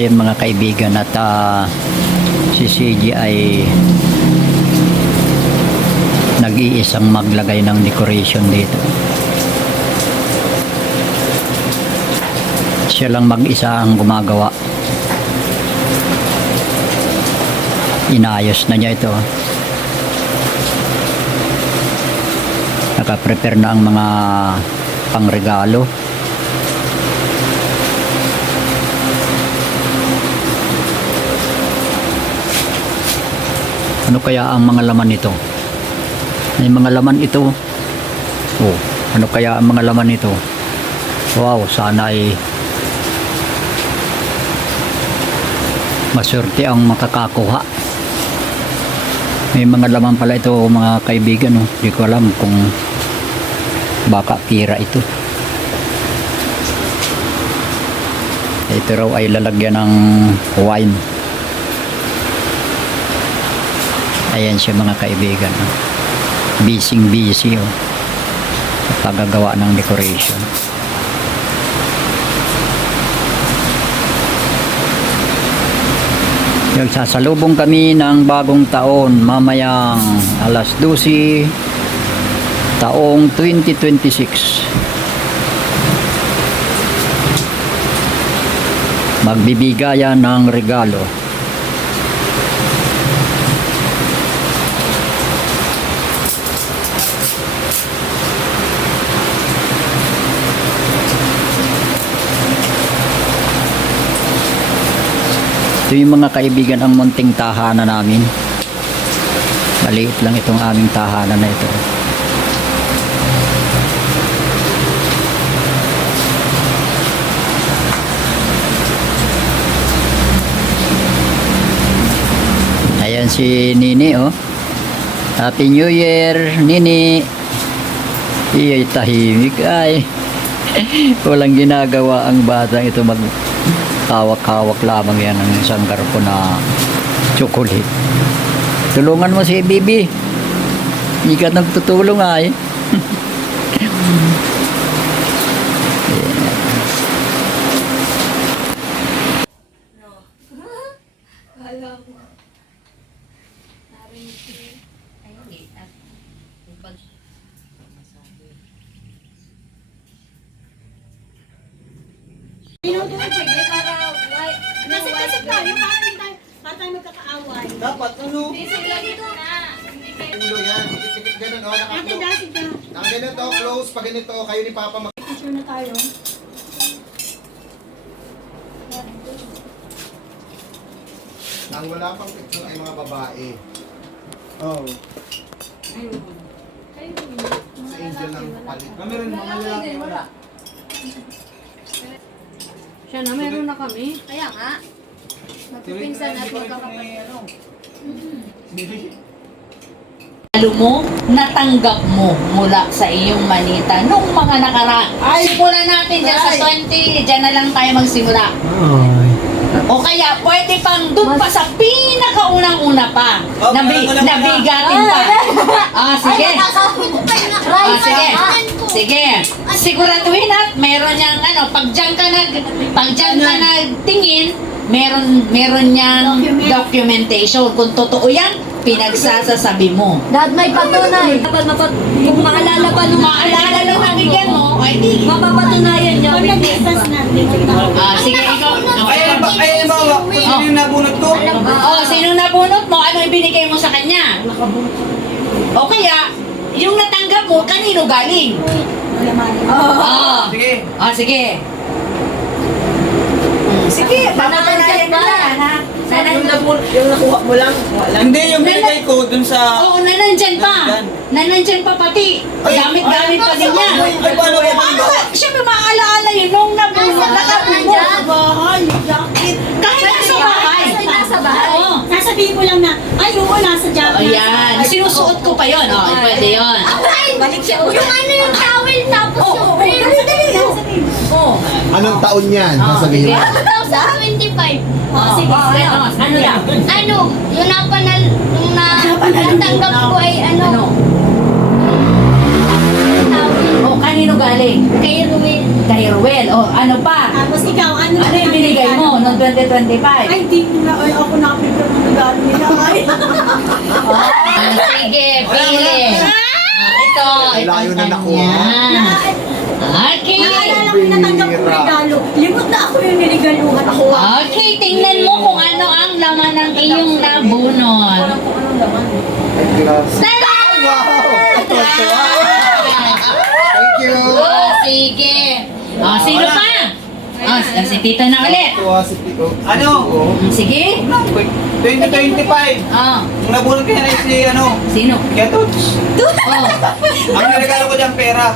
Ayun mga kaibigan, at si CG ay nag-iisang maglagay ng decoration dito. Siya lang mag-isa ang gumagawa. Inayos na niya ito. Naka-prepare na ang mga pangregalo. Ano kaya ang mga laman nito? May mga laman ito. Oh, ano kaya ang mga laman nito? Wow, sana ay maswerte ang makakakuha. May mga laman pala ito mga kaibigan. Oh. Hindi ko alam kung baka pira ito. Ito raw ay lalagyan ng wine. Ayan siya mga kaibigan. Oh. Busy oh. Pagagawa ng decoration. Nagsasalubong kami ng bagong taon mamayang alas 12 taong 2026. Magbibigayan ng regalo. Ito yung mga kaibigan ang munting tahanan namin. Maliit lang itong aming tahanan na ito. Ayan si Nini oh. Happy New Year Nini. Iyay tahimik ay. Walang ginagawa ang batang ito, mag hawak-hawak lamang yan ng isang garpo na chocolate. Tulungan mo si Bibi. Hindi ka nagtutulong ay. Nasip tayo, tayo magkakaaway. Dapat ano? Dito na. Ulo yan. Tikit ganun o. Ate, dasig na. Nakaganito, close. Pag ganito, kayo ni Papa mag... Picture na tayo. Ang wala pang picture ay mga babae. Oh. Sa Angel ng palit. Kami rin, mga lalaki wala. Siya na, meron na kami. Kaya nga. Magpipinsan at magkakapatid. Lalo mo, natanggap mo mula sa iyong manita nung mga nakaraan. Simulan natin dyan sa 20, dyan na lang tayo magsimula. O kaya, pwede pang doon pa sa pinakaunang-una pa. Nabigatin pa. Sige. Sige. Sige. Siguraduhin at meron niyang pag dyan ka nagtingin, meron niyang documentation. Kung totoo yan, pinagsasasabi mo. Dad, may patunay. Kung maalala pa nung Maalala lang ang bigyan mo, ay di. mapapatunayan niya. Kung nag-discuss natin. Sige, ikaw. Ay, bawa, kung sino yung nabunot ko? Sino nabunot mo? Ano ibinigay mo sa kanya? O kaya, yung natanggap mo, kanino galing? Sige. Sige. Sige, papatunayan mo yan, ha? Yung nakuha mo lang, wala. Hindi, yung binigay ko dun sa... Oo, nanandyan pa. Nanandyan pa pati. Gamit-gamit pa din yan. Ay, paano kaya ba? Siyempre, maalaala yun. Nung nabunot, nakabunot. Bahay, jacket. Kahit nasa bahay. Nasa bahay. Oo. Sasabihin mo lang na, ay, oo, nasa jacket. Ayan. Sinusuot ko pa yun. Pwede yun. Balik siya. Yung ano yung towel tapos yung Anong taon yan? Sasabihin mo. 2025. Sige. Ano lang? Ano, yung natanggap ko ay ano? O, kanino galing? Kay Ruel. Kay Ruel. O, ano pa? Tapos ikaw, ano Ano yung binigay mo nung 2025. Ay, di na. Ay, ako nakapigil ng regalo nila. Ay. Sige, pili. Ito, Ay, layo na itong nakuha. kanya. Okay. Naalala ko yung natanggap ko regalo. Limot na ako yung niligaluhan ako. Okay, tingnan mo kung ano ang laman ng iyong nabunot. Walang kung anong laman. Tada! Thank you. Oh, sige. Oh, sino pa? Oh, si Tito na ulit. Tuwa si Tito. Ano? Sige. 2025. Oh, Ang nabunot ko yan ay si ano, sino? Getots. Oh, Ang niregalo ko dyan pera.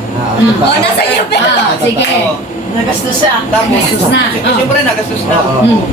Oh, nasa iyo, sige. Oo. Nagastos siya. Tapos, Nagastos na. siyempre nagastos na.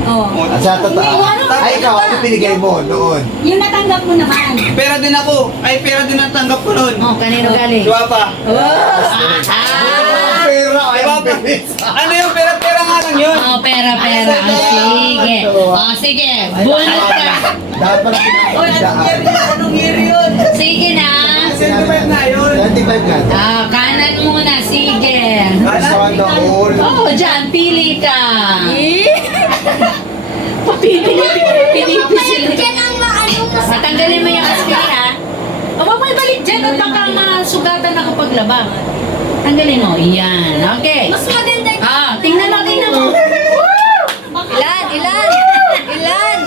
Oh. At sa totoo. Ay, ikaw, ano pinigay mo noon? Yung natanggap mo naman. Pera din ako. Ay, pera din ang tanggap ko noon. Oh, kanino galing? Diba pa? Ah, Pera, ay Diba ang pa? bilis. Ano yung pera-pera nga lang yun? oh, pera. Sige. Oh, sige. Bunot ka. Dapat pala pinakagdaan. Anong year yun? Sige na. 25 na yun. 25 nga. Ah, kanan muna. Sige. Sana all. Oh, dyan. Pili ka. Pinipisil. Yan ang maano na sa... Matanggalin mo yung aspirin, ha? O, wag mo ibalik dyan at baka masugatan ako paglaba. Tanggalin mo. Yan. Okay. Mas maganda yun. Ah, tingnan mo. Ilan? Ilan? Ilan?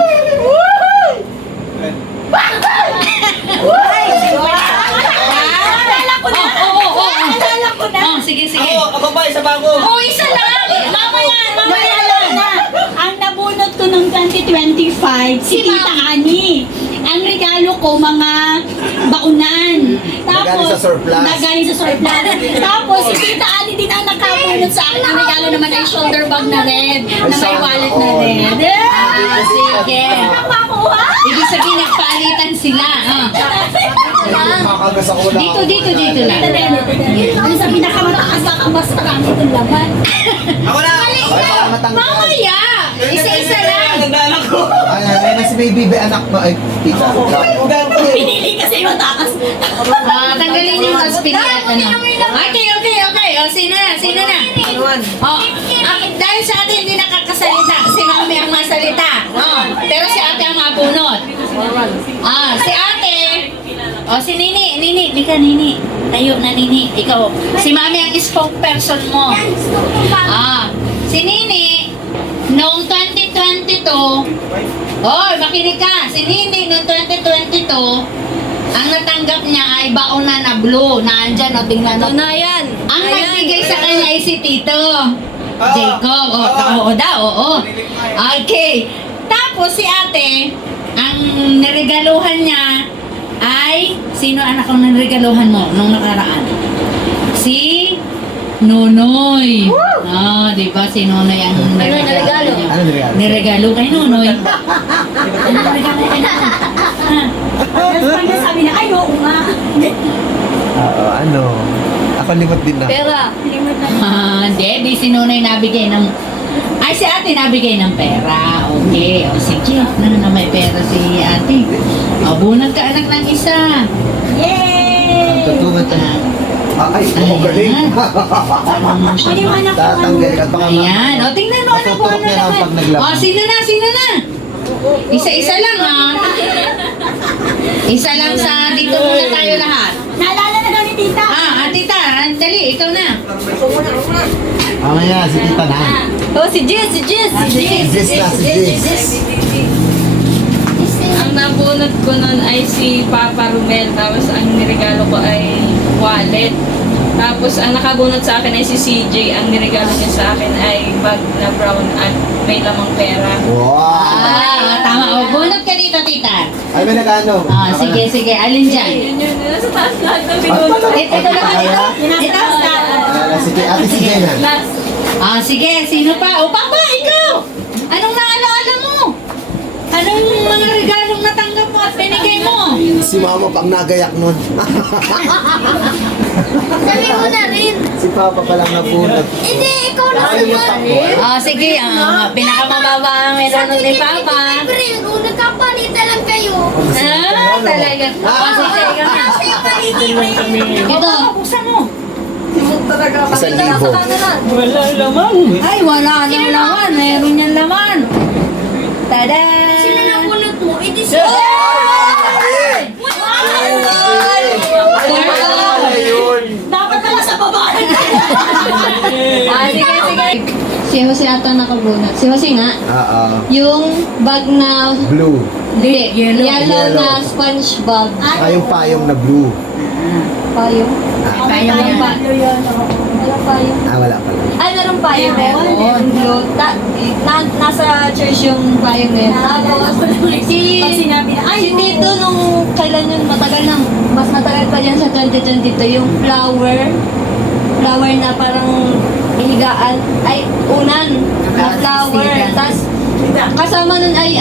Naalala ko na. Naalala ko na. Oh, sige. Ako, babae sa bago. Oh, isa lang. Mamaya Naalala ko na. Ang nabunot ko nung 2025, si Tita Ani. Ang regalo ko, mga baunan. Nagaling sa surplus. Nagaling sa surplus. Tapos, si Tita Ani din ang nakabunot sa akin. Ang regalo naman ay shoulder bag na red, na may wallet na red. Ah, sige. Nakakuha! Ibig sabihin, nagpaalitan sila. Ah. Makagas ako lang. Dito lang. Ano sa pinakamataas na mas marami itong laman? Ako na! Ay, baka matanggal. Mamaya! Isa-isa lang. Nagdaan ako. Ay, si baby anak mo. Ay, tita. Pinili kasi yung takas. Ah, tanggalin yung aspirin at ano. Okay. O, sino na? Oh, dahil sa ate hindi nakakasalita, si mami ang masalita. Oh, pero si ate ang mabunot. Ah, si ate. O, si Nini. Nini. Tayo na, Nini. Ikaw. Si mami ang spokesperson mo. Ah, si Nini, noong 2022, makinig ka. Si Nini, noong 2022, ang natanggap niya ay baona na blue. Nandyan, tingnan mo. Na yan. Ang nagbigay sa kanya ay si Tito. Jacob. Oo daw. Okay. Tapos si ate, ang niregaluhan niya ay, sino anak ang niregaluhan mo nung nakaraan? Si Nonoy. Di ba si Nonoy ang niregalo? Ano regalo? Niregalo kay Nonoy. Ano regalo kay Nonoy? Tapos pag sabi na, ay, oo nga. Ano? Ako limot din na. Pera. Hindi, si Nonoy nabigay ng... Ay, si ate nabigay ng pera. Okay, o sige. Na may pera si ate. O, bunag ka anak ng isa. Yay! Tutungan tayo. Ay, Ayan. galing. Paniwanan ko Tatanggalin at baka Ayan. O, tingnan mo ano kung ano Matututok niya lang naman. pag naglaba. O, sino na? Isa-isa lang, ha? Isa lang sa dito muna tayo lahat. Naalala na daw ni Tita. Tita, dali, ikaw na. Mamaya, si tita na. Oh, si Jess. Si Jess na, si Jess. Ang nabunot ko nun ay si Papa Romel, tapos ang niregalo ko ay wallet. Tapos ang nakabunot sa akin ay si CJ, ang niregalo niya sa akin ay bag na brown at may lamang pera. Wow! Tama. O, bunot ka dito, tita. Ay, may nag-ano? Sige. Alin dyan? Yun, nasa taas lahat ng binunot. Ito na kanito. Ito sa... Sige, ate si Jenna. Last. Sige, sino pa? O, Papa, ikaw! Anong naalaala mo? Anong mga regalong natanggap mo at binigay mo? Si mama pang nagayak nun. Sabi mo na rin. Si papa palang napunod. Hindi, ikaw na Nakalimutan ko. Sige, pinakamababa ang meron ni Papa. Libre, kung nagkapalitan lang kayo. Talaga. Sige, ikaw na. Kasi palibre. Ito, buksan mo. 1,000. Wala laman. Ay, wala nang laman. Meron yan laman. Tada! Sino na bunot mo? Edi siya. Dapat pala sa babae. Sige, sige. Si Jose ata nakabunot. Si Jose nga. Oo. Yung bag na Blue. yellow na SpongeBob. Yung payong na blue. Payong. Kaya mo yan. Walang payong. Wala pala. Ay, meron payong. Meron. Blue. Nasa church yung payong na yun. Tapos, si Sinabi na, si Tito nung kailan yun, matagal na, mas matagal pa yan sa 2022, yung flower na parang higaan, ay unan na flower. Tapos kasama nun ay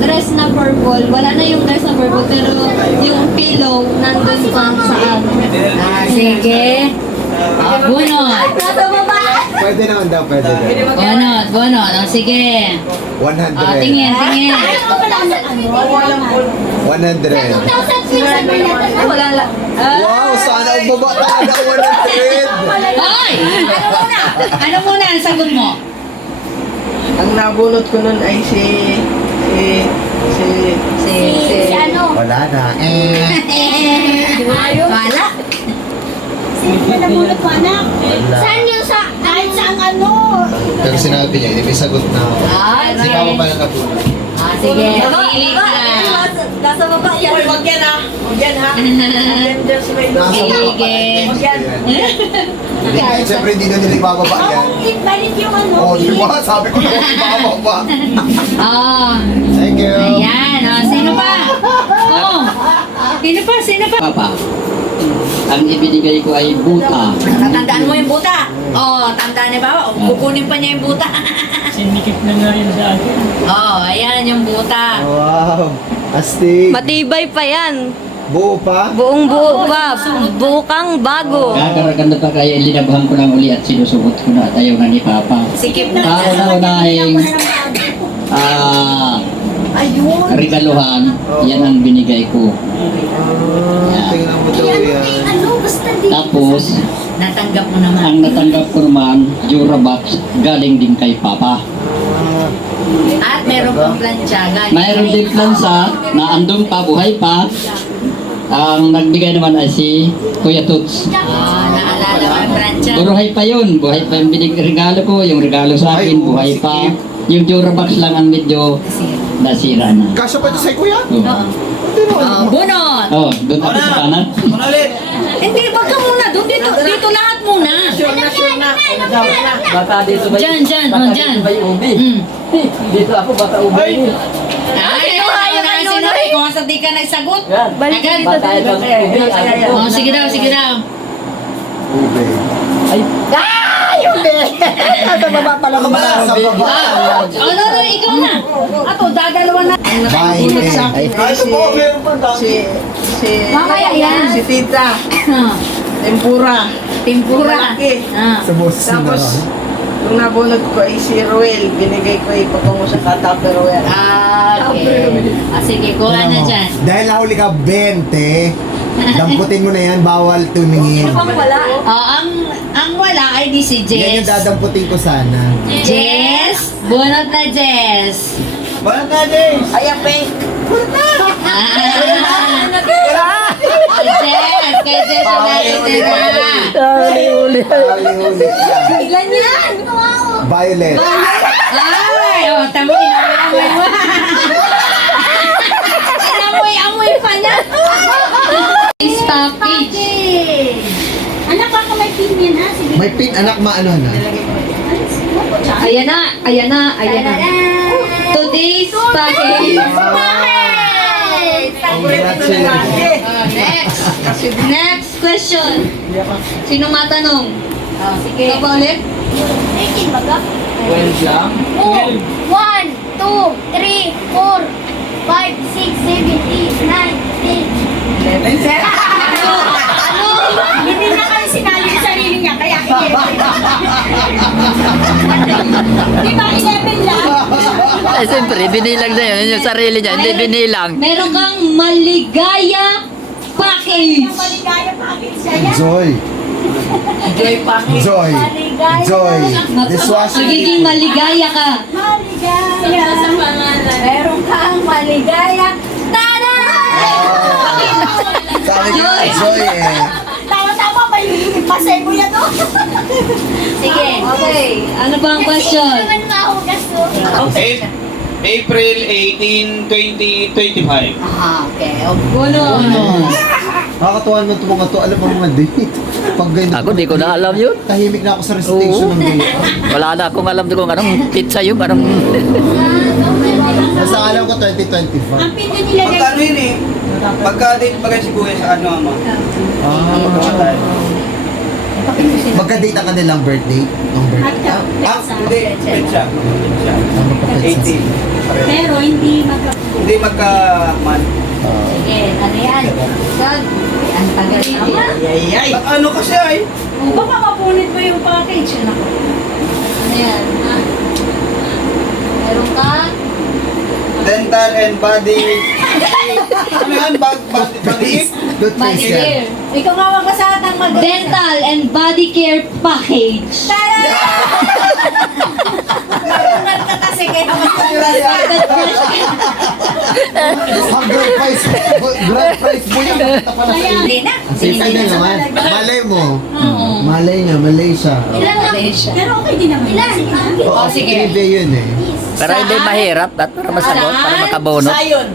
dress na purple. Wala na yung dress na purple, pero yung pillow nandun pa sa Sige. Bunot. Nasa baba! Pwede naman daw, pwede daw. Bunot. Sige. 100. Tingin. Ano pala ano? 100. 2,000 sweets ang binatan na wala lang. Wow, sana ang baba talaga 100. Hoy! Ano muna ang sagot mo? Ang nabunot ko nun ay si Si ano? Wala na. Wala. Sino na namunot mo, anak? Saan yung sa... Kahit saan ano. Pero sinabi niya, hindi may sagot na ako. Si Mama pa lang kapuna. Sige. Pili ka. Nasa baba yan. Wag yan ha. Wag yan ha. Yan dyan sa may Nasa Sige. baba. Wag yan. Siyempre, hindi na nila ibababa yan. Balik yung ano. Oh, di ba? Sabi ko na ibababa. Oh. Thank you. Ayan. Sino pa? Oh. Sino pa? Papa, ang ibinigay ko ay buta. Tatandaan mo yung buta. Oh, tandaan niya ba? Kukunin pa niya yung buta. Sinikip na nga yun sa akin. Oh, ayan yung buta. Wow. Astig. Matibay pa yan. Buo pa? Buong buo pa. Bukang bago. Gaganda pa kaya linabahan ko lang uli at sinusuot ko na at ayaw na ni Papa. Sikip na. Kauna-unahing Ayun. regaluhan, yan ang binigay ko. Tingnan mo daw yan. Ano? Basta di. Tapos, Natanggap mo naman. ang natanggap ko naman, Durabox, galing din kay Papa. At meron pang planchagan. Mayroon din plansa na andun pa, buhay pa. Ang nagbigay naman ay si Kuya Tuts. Naalala mo yung plancha. Buhay pa yun. Buhay pa yung regalo ko. Yung regalo sa akin, buhay pa. Yung Durabox lang ang medyo nasira na. Kasya pa ito sa kuya? Oh, Bunot. oh doon ako sa kanan. Una ulit. Hindi, wag ka muna. Doon dito lahat muna. Sure na. Baka dito ba Dyan. Dyan. ubi? Dito ako baka ubi. Ay, ayaw sinuri. Kung sa di ka nagsagot. Balik Agad. dito. Oh, sige daw. Ube. Nasa baba pala ko Nasa baba. Oh, no, ikaw na. Ato, dadalawa na. Bye. Ito po, meron pa daw. si Mamaya yan. si Tita. Tempura. Tempura. Malaki. Sa boss na. Tapos, nung nabunot ko ay si Ruel, binigay ko ipatungo sa Tupperware. Okay. Sige, kuha na dyan. Dahil nahuli ka 20, damputin mo na yan, bawal tumingin. Oh, ang wala ay di si Yan yung Jess. dadamputin ko sana. Jess? Bunot na Jess. Balat na, James. Ayan, Pink. Jess, kay Jess yung nakitira. Huli. Ilan yan? Violet. Ay, oh, tamo, inamoy mo. Inamoy pa niya. Package. Anak, baka may pin yan ha. Sige. May pin, anak, maano na? Ayan na. Today's package. Next question. Sino matanong? Sige. Ikaw ba ulit? 18 baga? 12 lang. 1, 2, 3, 4, 5, 6, 7, 8, 9, 10. Hindi na kayo sinali sa sarili niya, kaya 11. Di ba 11 lang? Ay, siyempre, binilang na yun. Yung sarili niya, hindi binilang. Meron kang maligaya package. Yung maligaya package siya yan. Joy. Joy Package. Joy. Joy. Dishwashing Magiging liquid. maligaya ka. Maligaya. Sa pangalan. Meron kang maligaya. Tada! Sabi ko, Joy eh. Tama-tama, may pasay mo yan, oh. Sige. Okay. Ano ba ang question? April 18, 2025. Okay. Uno. Nakakatuwa naman ito mga to. Alam mo mga date. Pag ganyan. Ako, di ko na alam yun. Tahimik na ako sa recitation ng date. Wala na akong alam kung anong pizza yung anong... Basta alam ko 2025. Ang pinto nilagay. Magkano yun eh? Pagka-date ba kayo si Kuya sa ano, ama? Magka-date ang kanilang birthday. Ang birthday. Hindi, pizza. Ang magka-pizza. 18. Pero hindi Hindi magka-month. Sige. Ano yan? Sag. Ang tagal naman. Yay! Ano kasi ay? Baka mapunit mo yung package. Anak. Ano yan? Meron ka? Dental and body. Ano yan? Body? Toothpaste yan. Ikaw nga magpasaan ng Dental and body care package. kasi kaya Ang grand prize mo yan. Nakita pa na sa iyo. Hindi na. Sige na naman. Malay mo. Malay niya, Malaysia. Pero okay din naman. Oo, sige. trivia yun eh. Pero hindi mahirap at para masagot, para makabonus. Sayon.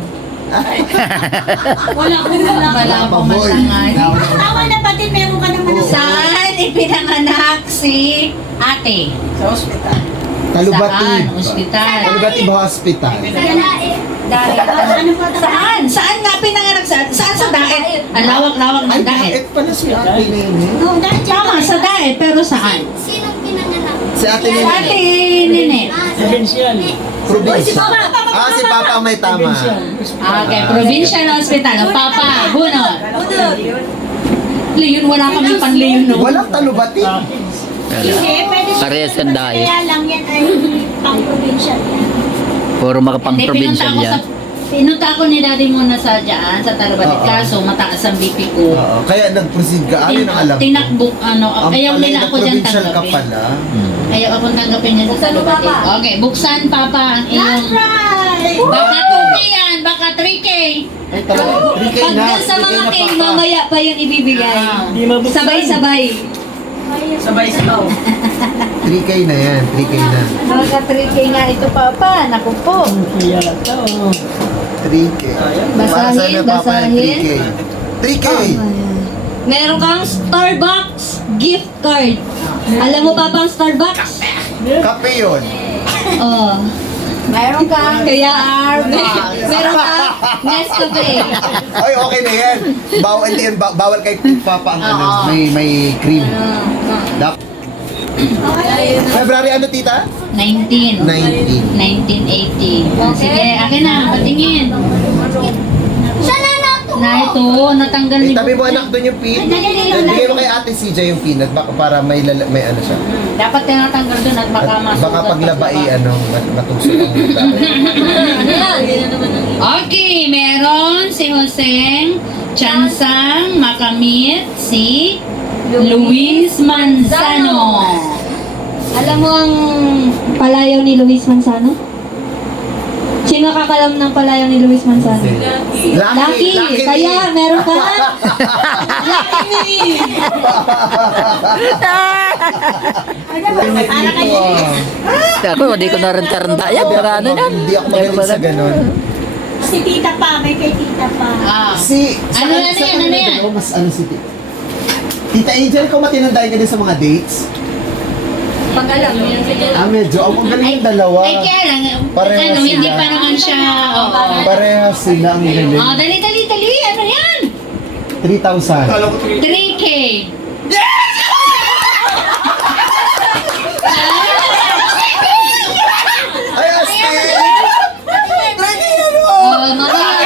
Wala ko na. Wala pa, pang boy. matangan. Tama na pati meron ka naman. Saan ipinanganak si ate? Sa ospital. Talubatib. Saan? Ospital. Talubatib Hospital. Saan? Saan nga pinanganak? Saan sa daet? Ang lawak-lawak Ay, ng daet. bakit pala si ate na yun eh? Oh, dahil dyan. Tama, sa daet, pero saan? Si ate na Ate yun. Nene. Probinsya. Ah, si Papa ang may tama. Okay, Provincial Hospital. O, Papa, Bunod. Leon, wala kami pang Leon, no? Walang talubatib. Hindi, pwede siya. Parehas yung dahi. Kaya lang yan ay pang-provincial yan. Puro mga pang-provincial Hindi, yan. pinunta ako ni daddy muna sa dyan, sa Talabatid. Oo. Kaso, mataas ang BP ko. Oo, kaya nag-proceed ka. Ano yung alam ko? Tinakbuk, Ang ayaw pala nila yung ako dyan provincial ka tanggapin. pala. Ayaw akong tanggapin niya sa Talabatid. Okay, buksan, Papa, ang iyong... Right! Baka 2K yan, baka 3K. Ay, talaga. 3K Pag na. dun sa 3K mga na, king, Papa. mamaya pa yung ibibigay. Sabay-sabay. Sabay-sabaw. 3K na yan. 3K na. Baka 3K nga ito, Papa. Naku po. 3K. Para sa Basahin, iyo, Papa, basahin. 3K. 3K! Meron kang Starbucks gift card. Alam mo pa pang Starbucks? Kape yun. Oh. Meron kang Kaya, Starbucks. meron kang Nescafe. Ay, okay na yan. Bawal, hindi yan. Bawal kay Papa ang ano. May cream. February ano, tita? 19. 19. 1980. Sige, akin na. Patingin. Na ito, natanggal ni... Tabi mo anak doon yung pin. Bigay mo kay ate CJ yung peanut baka para may ano siya. Dapat tinatanggal doon at baka At masugat. baka paglabay matusok ang mukha. Okay, meron si Joseng Chansang makamit si Luis Manzano. Alam mo ang palayaw ni Luis Manzano? Sino kakalam ng palayaw ni Luis Manzano? Lucky! Kaya meron ka? Lucky me! Para kayo. Ako, hindi ko naranta-ranta yan. Pero ano yan? Hindi ako magaling sa ganun. Si tita pa, may kay tita pa. Ah. Ano yan? Mas ano si tita? Tita Angel, kung matinandahin ka din sa mga dates? Pag alam mo yan. Medyo. Ang galing yung dalawa. Ay, kaya lang, Parehas ano, hindi sila. pa naman siya, Parehas sila ang galing. dali, ano yan? 3,000. Kala ko 3. 3K. Ay, Asti! Oh, mamaya.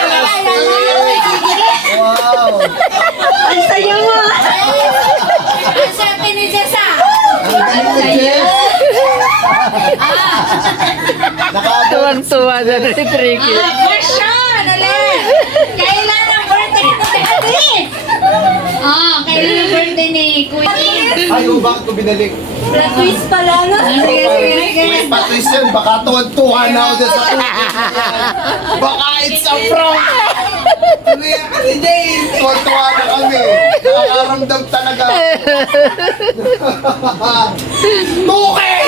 Wow! Ang saya mo! Sa atin ni Jessa. Ang galing mo, Jess! Tuwang-tuwa na si Tricky. Question, ulit. Kailan ang birthday ni Daddy? Kailan ang birthday ni Kuya? Ay, bakit ko binalik? Plot twist pala, no? Twist pa twist yun. Baka tuwan-tuwa na ako dyan sa baka it's a prank. Kuya kasi Jay. Tuwan-tuwa na kami. Nakakaramdam talaga. Tukay!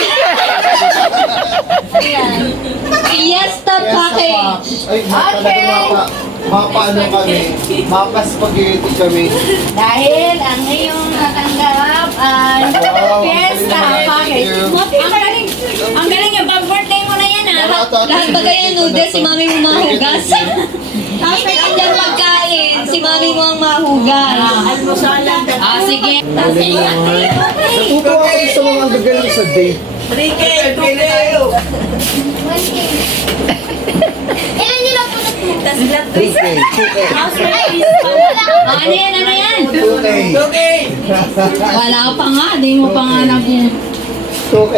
Fiesta package. Ay, talaga mapaano kami. Mapa-spaghetti kami. Dahil ang iyong natanggap ay Wow, Fiesta thank package. you. Ang galing yung pag-birthday mo na yan Lahat ba kaya noodles, si mami mo mahugas? Tapos may kanyang pagkain, si mami mo ang mahugas. Sige. Natuto ako sa mga gagaling sa date. 3K, 2K. Ilan nyo lang po nagputas? 2K, 2K. Ano yan? Ano yan? 2K. 2K. Wala pa nga. Di mo pa nga nag... 2K.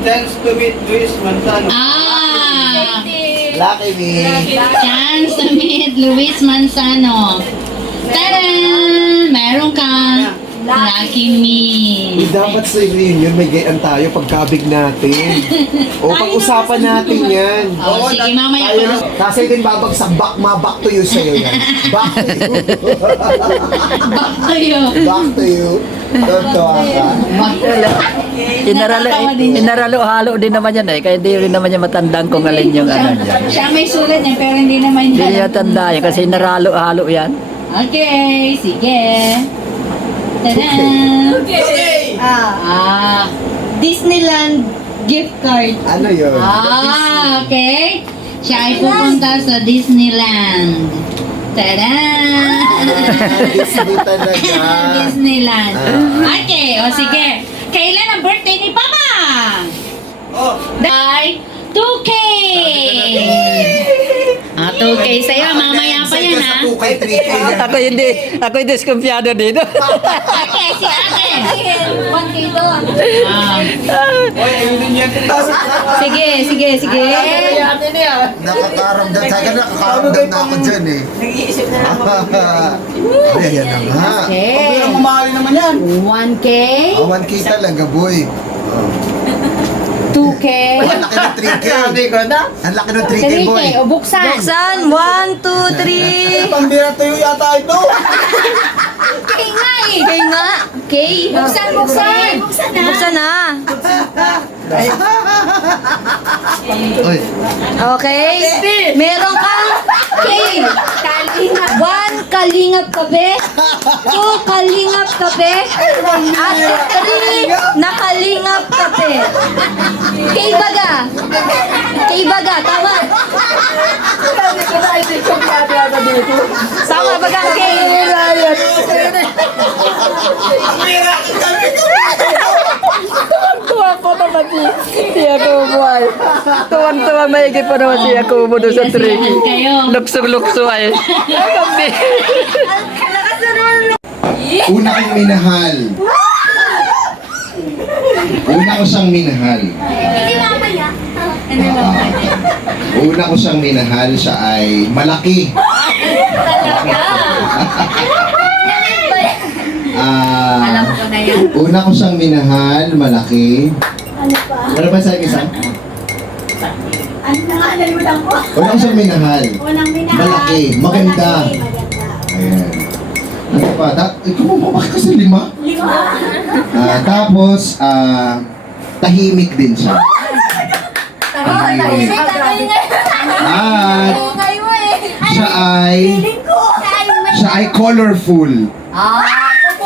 Thanks to meet Luis Manzano. Lucky me. Chance to meet Luis Manzano. Tada! Meron kang Lucky Me. Dapat sa reunion may gayaan tayo pagkabig natin. O pag-usapan natin yan. Sige, mamaya Tayo, pa. kasi din babagsak back to you sa'yo yan. Back to you. Kayo. Back to you. Tontoa ka. Inaralo-halo din naman yan eh. Kaya di rin naman niya matandaan kung alin yung ano niya. Siya may sulat niya, pero hindi naman Hindi niya. niya tanda yan kasi naralo-halo yan. Okay, sige. Tada! Okay. Disneyland gift card. Ano yun? Okay. Siya ay pupunta sa Disneyland. Tada! Disney talaga. Disneyland. Okay, o sige. Kailan ang birthday ni Papa? Oh, Dahil 2K! 2K sa'yo. Mamaya pa yan, ha? 2K, 3K yan. Ako hindi diskumpiyado dito. Okay, si ate. 1K doon. oy, ayun yan. Sige. Nakakaramdam. Saka nakakaramdam na ako dyan eh. Nag-iisip na lang ako. Ayan na nga. Pero mamahali naman yan. 1K, 1K talaga, boy. 2K, Ang laki ng 3K. Ang laki ng 3K, boy. 3K. O buksan. Buksan, 1, 2, 3. Pambira tayo yata ito. Kay nga eh. Kay nga. Kay. Buksan. Buksan na. Oy. Okay. Meron kang Kay. 1, kalingap kape. 2, kalingap kape. At 3, nakalingap kape. Kay baga. Tama. Tama baga ang Kay. Tuwa ko naman si Yakubo ay. Tuwang-tuwa maigi pa naman si Yakubo doon sa triki. Kayo. Lukso-lukso ay. Una kong minahal. Una ko siyang minahal. Hindi mamaya. Una ko siyang minahal, siya ay malaki. Alam ko na yan. Una ko siyang minahal, malaki. Ano ba sa isa? Una ko siyang minahal. Malaki, maganda. Ayan. Ano pa? Ikaw mo, bakit kasi 5? Tapos, tahimik din siya. Tahimik. At siya ay colorful.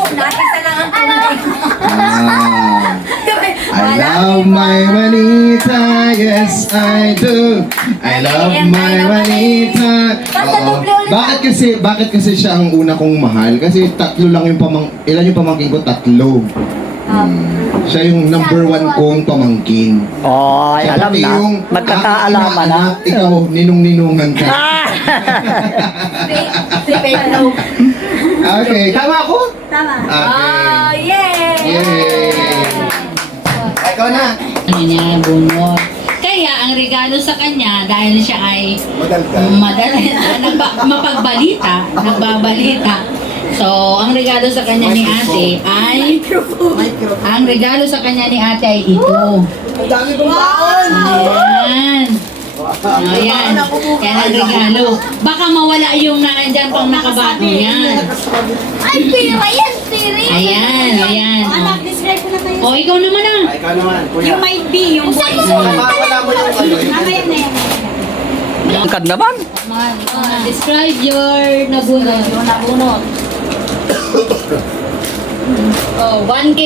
Nakisa lang ang tunay. I love my manita, yes I do. I love my manita. Oo. Bakit kasi siya ang una kong mahal? Kasi tatlo lang yung ilan yung pamangkin ko? 3. Siya yung number 1 kong pamangkin. Oh, ay, Siya alam pati na. yung Magkakaalaman na. anak, ikaw, ninong-ninungan ka. Okay, tama ako? Tama. Okay. Yay! Yay! Ikaw na. Ano niya, bunot. Kaya ang regalo sa kanya, dahil siya ay Madaldal. nagbabalita, So, ang regalo sa kanya ni ate ay... Ang regalo sa kanya ni ate ay ito. Ang dami kong baon! Ayan. Ayan. Yan ang regalo. Baka mawala yung nandyan pang nakabato yan. Ay, pira yan, pira. Ayan, ayan. Anak, describe ko na kayo. O, ikaw naman ah. Ay, ikaw naman, kuya. Yung might be, yung boys. Wala mo yung ano. Mamaya na yan. Angkad naman. Describe your nabunod. Yung nabunot. Oh, 1K.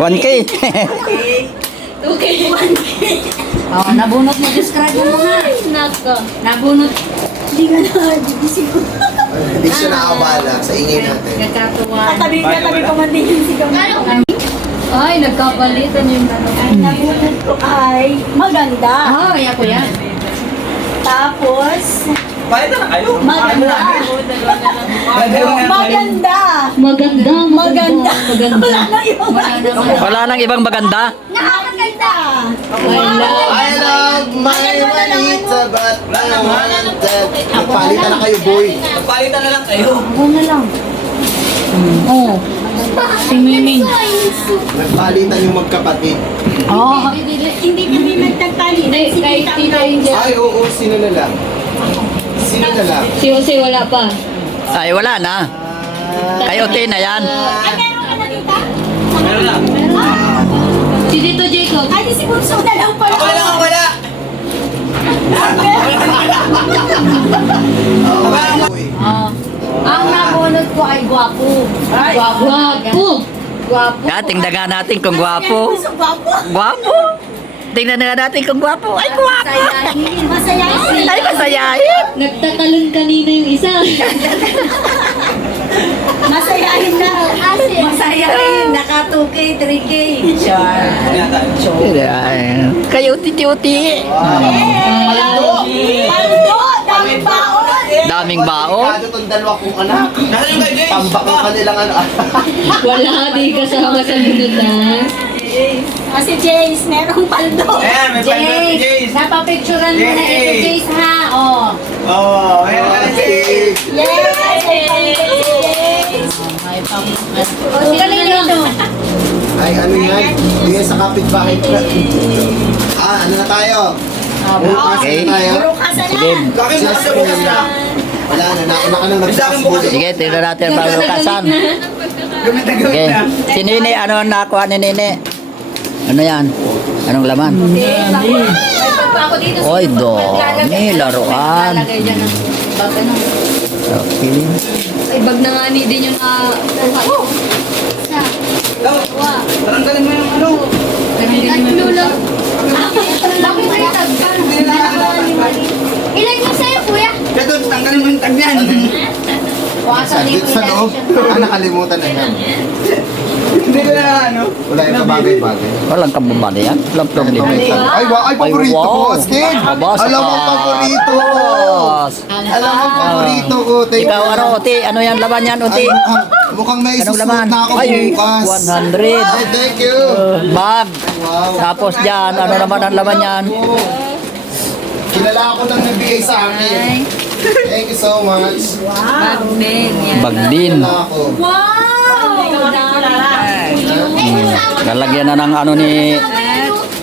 1K. Okay. Oh, nabunot mo. Describe mo nga. Nako. Nabunot. Hindi ka na, BBC ko. Hindi siya nakabala sa ingay natin. Nagkatuwa. Katabi ko man din yung sigaw. Ay, nagkapalitan yung tanong. Ang nabunod ko ay maganda. Oh, yan ko yan. Tapos, Bayad na kayo. maganda. Maganda. Maganda, Maganda. Wala na yun. Wala naman. Wala nang ibang maganda. Nakakaganda. I love my Manita, but I wanted. Magpalitan na kayo, boy. Palitan na lang kayo. Ako na lang. Oh. Si Miming. Nagpalitan yung magkapatid. Oh. Hindi kami nagtagpali. Si Kay Tita Tita Angel. Angel. Ay, oo, sino na lang? Sino na lang? Si Jose wala pa. Ay, wala na. Kayo, na yan. Ay, meron ka na, Tita? Meron lang. Si Tito Jacob. Ay, di si Bunso na lang pala. Ako lang ang wala. Boy. Oh. Ang nabunot ko ay gwapo. Gwapo. Gwapo. Gwapo. Kaya tingnan natin kung gwapo. Bunso, gwapo. Gwapo. Tingnan nga natin kung gwapo. Ay, gwapo. Sayahin. Masayahin. Ay, masayahin. Nagtatalon kanina yung isa. Masayahin na. Masayahin. Naka 2K, 3K. Sure. Ay, kayo, uti-uti. Paldo. Daming baon. Daming baon. Kado tong dalawa kong anak. Nasaan yung kay James? Tambak ang kanilang ano. Wala, di kasama sa lunod na. Si Jace, merong paldo. Ayan, may paldo si Jace. Jace. Napapicturean mo na ito, Yay. Jace, ha? Oh. Oo, ayan ka na, Jace. Yes! May paldo si Jace. May pang... O, sila na dito. Ay, ano yan? Bigay sa kapitbahay ko. Ano na tayo? Bukas Okay. na tayo. Bukasan na. Sige. Bakit bukas na bukas na? Wala na, nauna ka nang Sa akin bukas. nagsakas Sige, tingnan natin ang balukasan. Gamit na gamit Okay. na. Si Nini, ano ang nakuha ni Nini? Ano yan? Anong laman? Ako dito. Oy, dami, laruan. Lalagay dyan ng bag, ano? Okay. Ay, bag na nga ni din yung nakuha. Taranggalin mo yung ano. Bakit may tag? Ilan yung sa'yo, kuya? Kaya doon, tanggalin mo yung tag niyan. Bukasan Dito sa loob. Nakalimutan na yan. Hindi ko na ano. Wala yung kabagay-bagay. Walang kababali yan. Walang problema. Ay, paborito wow. ko, Astin. Aba, Alam mo, sapat. paborito ko. Boss. Alam mo, paborito ko. Thank Ikaw, you. ano, Uti? Ano yan laban yan, Uti? Ay, mukhang may Anong susunod laman? na ako Ay, bukas. 100. Ay, thank you. Bag. Wow. Tapos dyan, ano naman ang laman yan? Kilala ko nang nagbigay sa akin. Thank you so much. Bag din. Yan. Bag din. Kilala ko. Lalagyan na ng ano ni...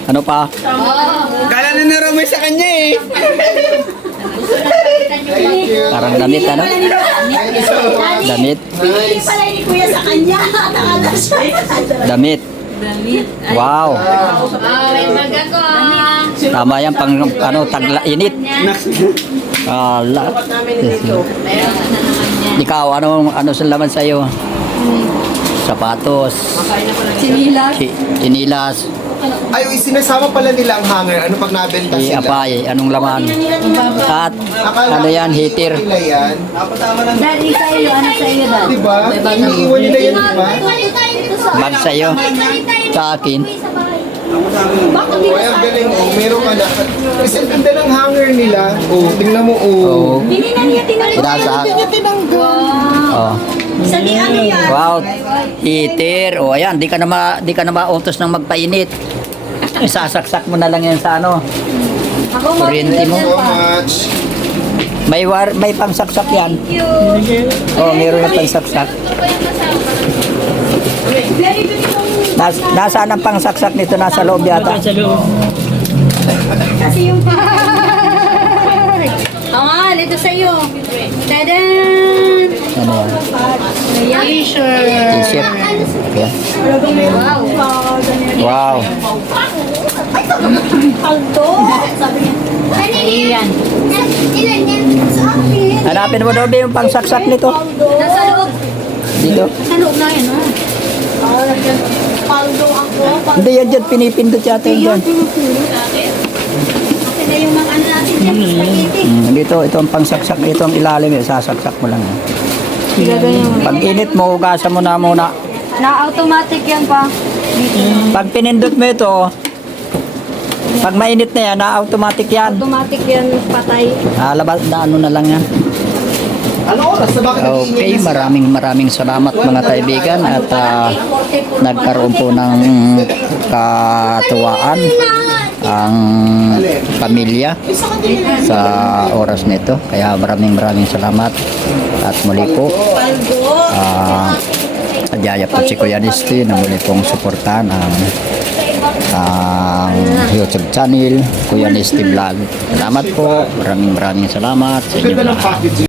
Ano pa? Kala na naramay sa kanya eh. Thank you. Parang damit, ano? Thank you so much. Damit. Hindi pala ni Kuya sa kanya. Nakala siya. Damit. Damit. Wow. May bag ako. Tama yan pang ano, tagla, init. Ala. Ikaw, ano sa laman sa'yo? Sapatos. Sinilas. Chinilas. Ay, sinasama pala nila ang hanger. Ano pag nabenta sila? Apay, anong laman? At ano yan, heater. Nila yan. Napatama lang. Daddy sa'yo, ano sa'yo, Dad? Diba? Iniiwan nila yan, diba? Bag sa'yo. Sa akin. Napatama lang. Ay, ang galing. Oh, meron ka na. Kasi ang ganda ng hanger nila. Oh, tingnan mo. Oh. Oo. Hindi na niya tinanggal. Pinasa. Hindi niya tinanggal. Oh. Sa di ano yan? Wow. Heater. O ayan, di ka na mautos ng magpainit. Isasaksak mo na lang yan sa ano. Ako Kuryente mo. So much. May pangsaksak yan. Oh, meron na pangsaksak. Nasaan ang pangsaksak nito? Nasa loob yata. Kasi yung ito sa'yo. Tadan! Ano yan? T-shirt. Okay. Wow. Paldo. Sabi niya. Ayan. Hanapin mo daw ba yung pangsaksak nito? Nasa loob. Dito. Sa loob na yun, ha? Paldo ako. Hindi yan dyan, pinipindot yata yun dyan. Kasi na yung mga ano natin dyan, spaghetti. Dito, ito ang pangsaksak. Ito ang ilalim, sasaksak mo lang. Pag init mo, hugasan mo na muna. Na-automatic yan pa. Pag pinindot mo ito, pag mainit na yan, na-automatic yan. Automatic yan, patay. Labas na ano na lang yan. Ano oras na bakit Okay, maraming salamat mga kaibigan at nagkaroon po ng katuwaan ang pamilya sa oras nito. Kaya maraming salamat at muli po adyaya po si Kuya Nisty na muli pong suportahan ang YouTube channel Kuya Nisty Vlog. Salamat po, maraming salamat sa inyo Ganda ng lahat. package